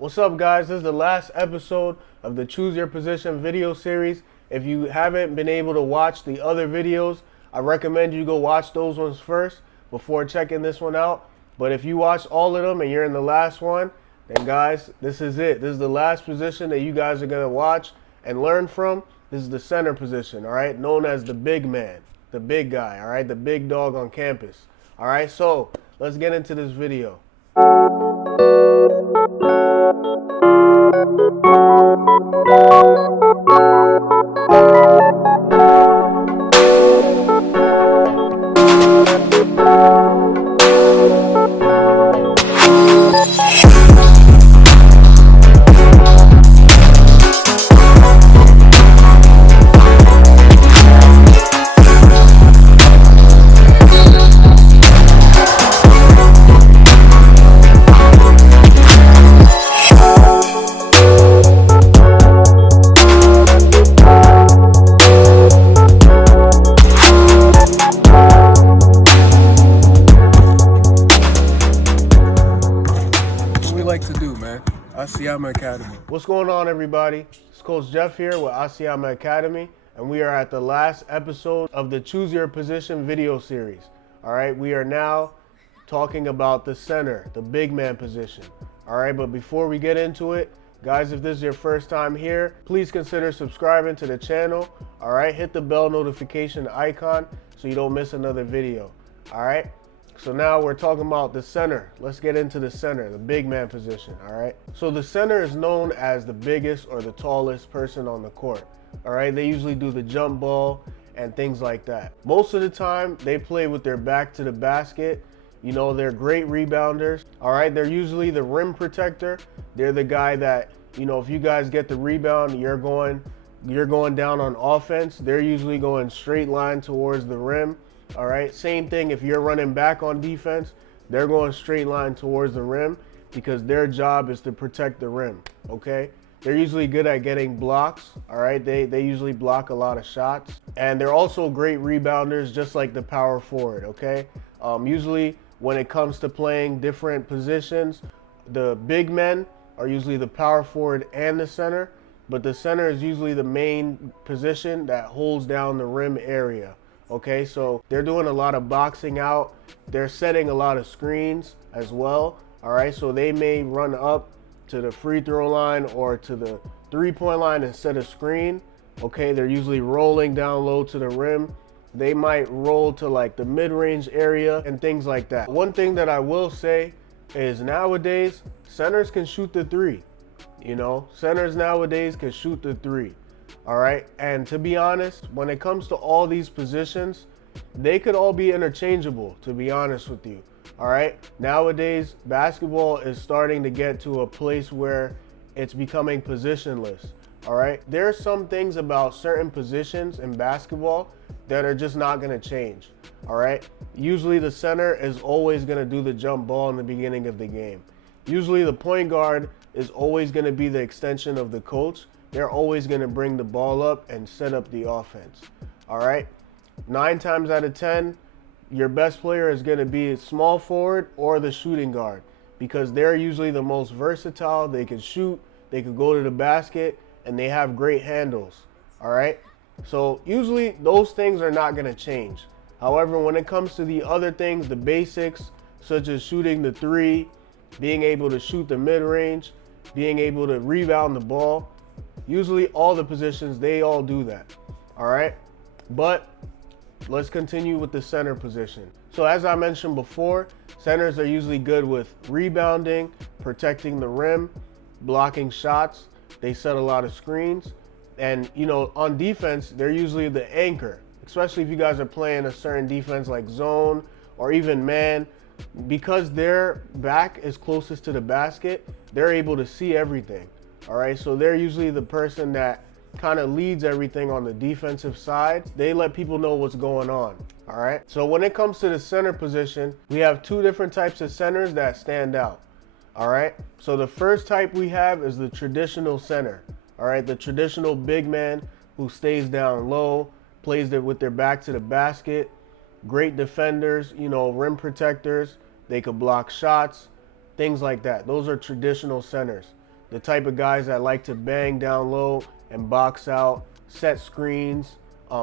What's up, guys? This is the last episode of the Choose Your Position video series. If you haven't been able to watch the other videos, I recommend you go watch those ones first before checking this one out. But if you watch all of them and you're in the last one, then guys, this is it. This is the last position that you guys are going to watch and learn from. This is the center position, all right? Known as the big man, the big guy, all right? The big dog on campus. All right, so let's get into this video. Asiamah Academy. What's going on, everybody? It's Coach Jeff here with Asiamah Academy, and we are at the last episode of the Choose Your Position video series. All right, we are now talking about the center, the big man position. All right, but before we get into it, guys, if this is your first time here, please consider subscribing to the channel. All right, hit the bell notification icon so you don't miss another video. All right. So now we're talking about the center. Let's get into the center, the big man position, all right? So the center is known as the biggest or the tallest person on the court, all right? They usually do the jump ball and things like that. Most of the time, they play with their back to the basket. You know, they're great rebounders, all right? They're usually the rim protector. They're the guy that, you know, if you guys get the rebound, you're going down on offense. They're usually going straight line towards the rim. All right, same thing if you're running back on defense, they're going straight line towards the rim because their job is to protect the rim, okay? They're usually good at getting blocks, all right? They usually block a lot of shots. And they're also great rebounders, just like the power forward, okay? Usually when it comes to playing different positions, the big men are usually the power forward and the center, but the center is usually the main position that holds down the rim area. Okay, so they're doing a lot of boxing out. They're setting a lot of screens as well. All right, so they may run up to the free throw line or to the three-point line and set a screen. Okay, they're usually rolling down low to the rim. They might roll to like the mid-range area and things like that. One thing that I will say is nowadays, centers can shoot the three. You know, centers nowadays can shoot the three. All right, and to be honest, when it comes to all these positions, they could all be interchangeable, to be honest with you. All right, nowadays basketball is starting to get to a place where it's becoming positionless. All right, there are some things about certain positions in basketball that are just not going to change. All right, usually the center is always going to do the jump ball in the beginning of the game. Usually the point guard is always going to be the extension of the coach. They're always going to bring the ball up and set up the offense. All right. 9 times out of 10, your best player is going to be a small forward or the shooting guard because they're usually the most versatile. They can shoot, they can go to the basket, and they have great handles. All right. So usually those things are not going to change. However, when it comes to the other things, the basics, such as shooting the three, being able to shoot the mid-range, being able to rebound the ball, usually all the positions, they all do that, all right? But let's continue with the center position. So as I mentioned before, centers are usually good with rebounding, protecting the rim, blocking shots. They set a lot of screens. And, you know, on defense, they're usually the anchor, especially if you guys are playing a certain defense like zone or even man. Because their back is closest to the basket, they're able to see everything. All right, so they're usually the person that kind of leads everything on the defensive side. They let people know what's going on. All right, so when it comes to the center position, we have 2 different types of centers that stand out. All right, so the first type we have is the traditional center. All right, the traditional big man who stays down low, plays with their back to the basket. Great defenders, you know, rim protectors. They could block shots, things like that. Those are traditional centers. the type of guys that like to bang down low and box out, set screens,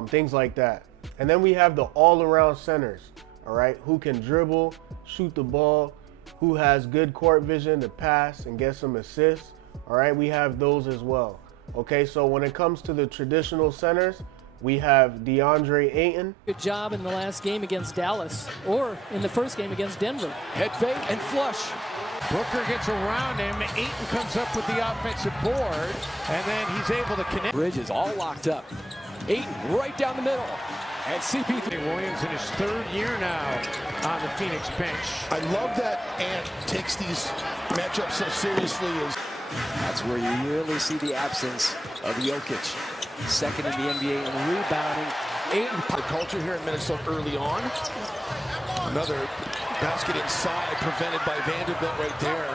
things like that. And then we have the all-around centers, all right, who can dribble, shoot the ball, who has good court vision to pass and get some assists. All right, we have those as well. Okay, so when it comes to the traditional centers, we have DeAndre Ayton. Good job in the last game against Dallas, or in the first game against Denver. Head fake and flush. Booker gets around him. Ayton comes up with the offensive board, and then he's able to connect. Bridges all locked up. Ayton right down the middle. And CP3. Williams in his third year now on the Phoenix bench. I love that Ant takes these matchups so seriously. That's where you really see the absence of Jokic. Second in the NBA in rebounding. Ayton. The culture here in Minnesota early on. Another basket inside, prevented by Vanderbilt right there.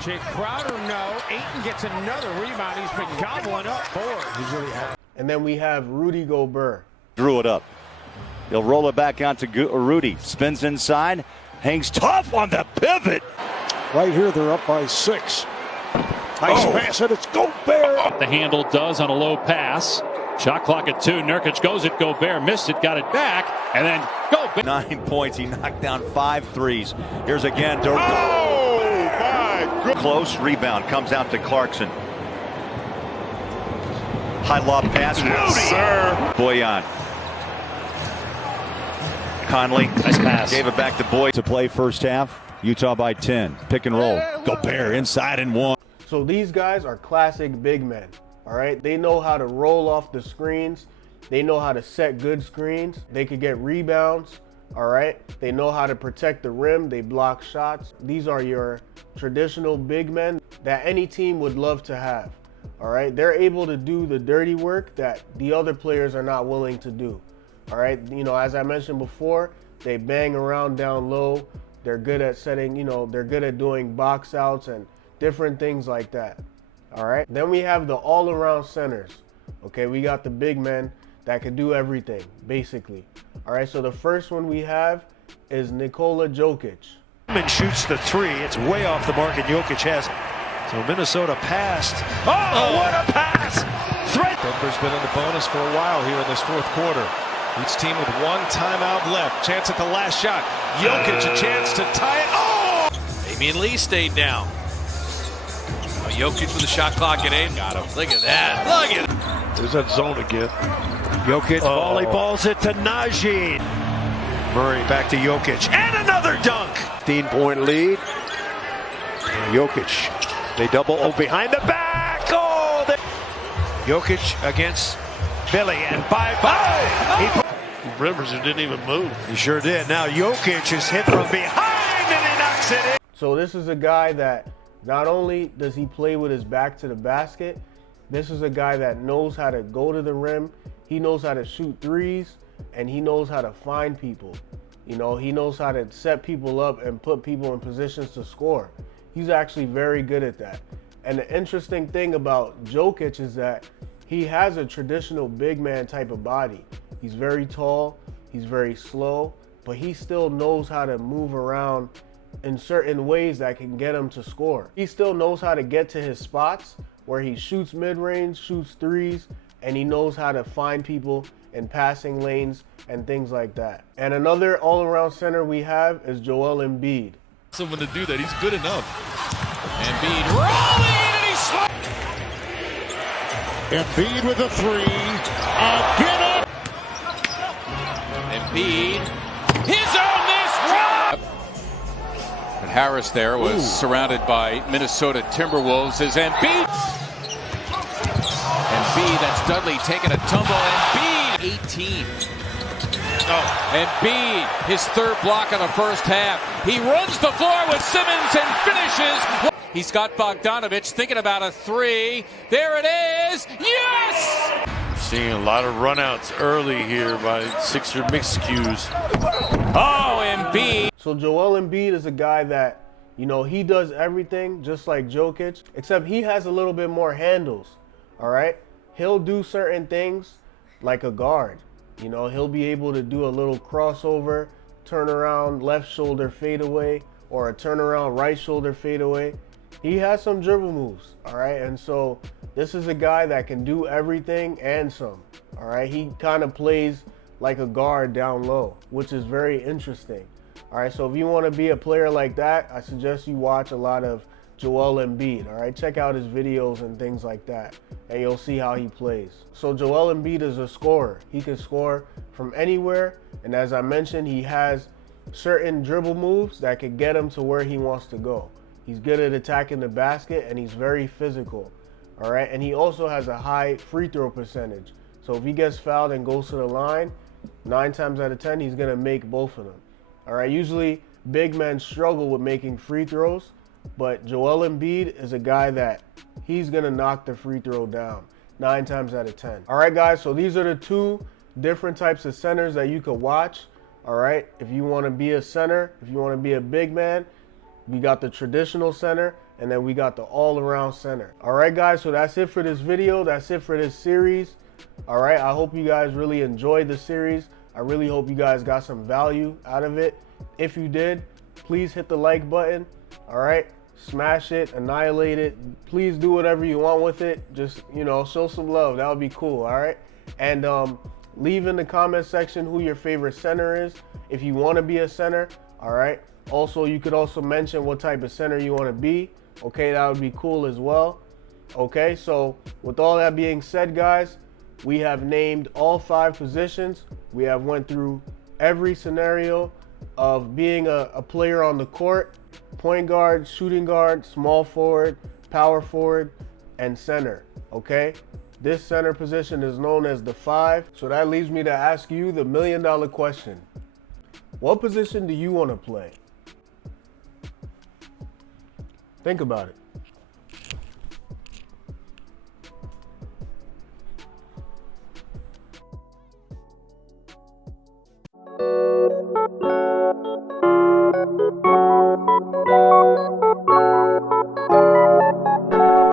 Jay Crowder, no. Ayton gets another rebound. He's been gobbling up board. He's really happy. And then we have Rudy Gobert. Drew it up. He'll roll it back out to Rudy. Spins inside. Hangs tough on the pivot. Right here, they're up by 6. Nice pass, and it's Gobert. The handle does on a low pass. Shot clock at 2. Nurkic goes it. Gobert missed it, got it back, and then Gobert. 9 points. He knocked down 5 threes. Here's again. My close rebound comes out to Clarkson. High lob pass. Yes, sir. Boyan. Conley. Nice pass. Gave it back to Boyd to play first half. Utah by 10. Pick and roll. Gobert inside and 1. So these guys are classic big men, all right? They know how to roll off the screens. They know how to set good screens. They could get rebounds, all right? They know how to protect the rim. They block shots. These are your traditional big men that any team would love to have, all right? They're able to do the dirty work that the other players are not willing to do, all right? You know, as I mentioned before, they bang around down low. They're good at setting, you know, they're good at doing box outs and different things like that. All right. Then we have the all-around centers. Okay, we got the big men that can do everything, basically. All right, so the first one we have is Nikola Jokic. And shoots the 3. It's way off the mark, and Jokic has it. So Minnesota passed. Oh, what a pass! Denver's been in the bonus for a while here in this fourth quarter. Each team with 1 timeout left. Chance at the last shot. Jokic a chance to tie it. Oh! Damian Lee stayed down. Jokic with the shot clock at 8. Got him. Look at that. Look at it. There's that zone again. Jokic volleyballs it to Najee. Murray back to Jokic. And another dunk. 15-point lead. Jokic. They double behind the back. Oh! Jokic against Billy. And bye-bye. Rivers who didn't even move. He sure did. Now Jokic is hit from behind and he knocks it in. So this is a guy that not only does he play with his back to the basket, this is a guy that knows how to go to the rim. He knows how to shoot threes, and he knows how to find people. You know, he knows how to set people up and put people in positions to score. He's actually very good at that. And the interesting thing about Jokic is that he has a traditional big man type of body. He's very tall, he's very slow, but he still knows how to move around in certain ways that can get him to score. He still knows how to get to his spots where he shoots mid-range, shoots threes, and he knows how to find people in passing lanes and things like that. And another all-around center we have is Joel Embiid. Someone to do that. He's good enough. Embiid rolling, and he's Embiid with a 3. Get up! Embiid, his own this run. And Harris there was surrounded by Minnesota Timberwolves as Embiid. Embiid, that's Dudley taking a tumble. Embiid, 18. Embiid, his third block of the first half. He runs the floor with Simmons and finishes. He's got Bogdanovich thinking about a 3. There it is. Yes! Seeing a lot of runouts early here by Sixer mixed cues. Oh, Embiid. So Joel Embiid is a guy that, you know, he does everything just like Jokic, except he has a little bit more handles, all right? He'll do certain things like a guard. You know, he'll be able to do a little crossover, turn around left shoulder fadeaway, or a turnaround right shoulder fadeaway. he has some dribble moves, all right? And so this is a guy that can do everything and some, all right? He kind of plays like a guard down low, which is very interesting. All right, so if you want to be a player like that, I suggest you watch a lot of Joel Embiid, all right? Check out his videos and things like that, and you'll see how he plays. So Joel Embiid is a scorer. He can score from anywhere, and as I mentioned, he has certain dribble moves that could get him to where he wants to go. He's good at attacking the basket, and he's very physical, all right? And he also has a high free throw percentage. So if he gets fouled and goes to the line, 9 times out of 10, he's going to make both of them. All right, usually big men struggle with making free throws, but Joel Embiid is a guy that he's going to knock the free throw down 9 times out of 10. All right, guys, so these are the 2 different types of centers that you could watch. All right, if you want to be a center, if you want to be a big man, we got the traditional center, and then we got the all-around center. All right, guys, so that's it for this video. That's it for this series. All right, I hope you guys really enjoyed the series. I really hope you guys got some value out of it. If you did, please hit the like button. All right, smash it, annihilate it. Please do whatever you want with it. Just, you know, show some love. That would be cool. All right, and leave in the comment section who your favorite center is if you want to be a center. All right, also you could also mention what type of center you want to be. Okay, that would be cool as well. Okay, so with all that being said, guys, we have named all 5 positions. We have went through every scenario of being a player on the court: point guard, shooting guard, small forward, power forward, and center. Okay, this center position is known as the 5. So that leaves me to ask you the $1 million question. What position do you want to play? Think about it.